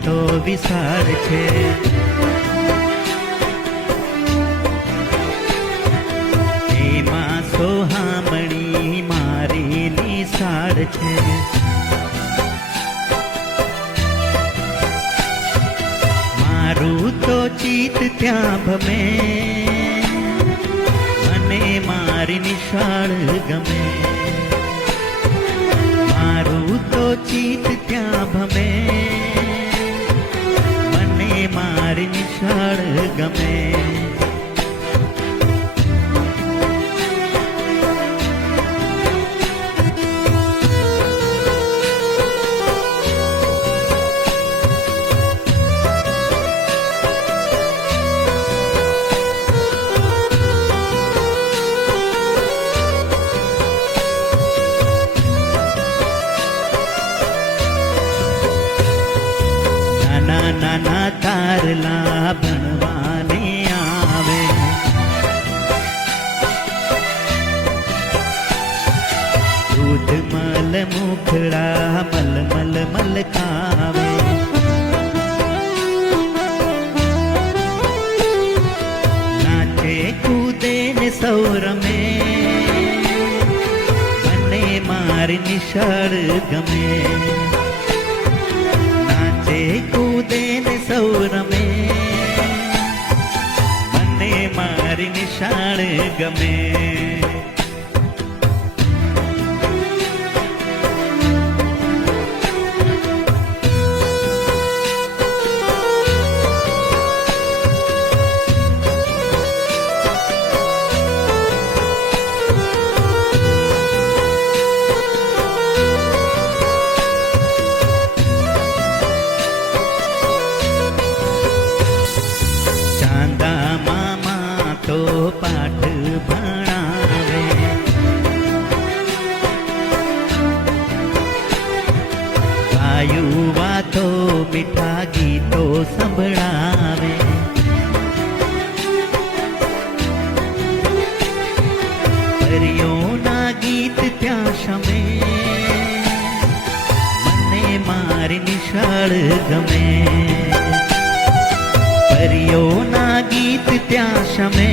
તો વિશાળ છે. એમાં સોહામણી મારી નિશાળ છે. મારું તો ચિત્ત ત્યાં ભમે, મને મારી નિશાળ ગમે. મારું તો ચિત્ત ત્યાં ભમે, મને મારી નિશાળ ગમે. નાના તારલા ભણવાને આવે, દૂધ મલ મુખડા મલ મલ મલકાવે. નાચે કૂદે ને સૌ રમે, મને મારી નિશાળ ગમે. કૂદે ને સૌ રમે, મને મારી નિશાળ ગમે. પાઠ ભણાવે, ગાયું વાતો મીઠા ગીતો સંભળાવે. પરીઓના ગીત ત્યાં શમે, મને મારી નિશાળ ગમે. પરીઓના ગીત ત્યાં શમે,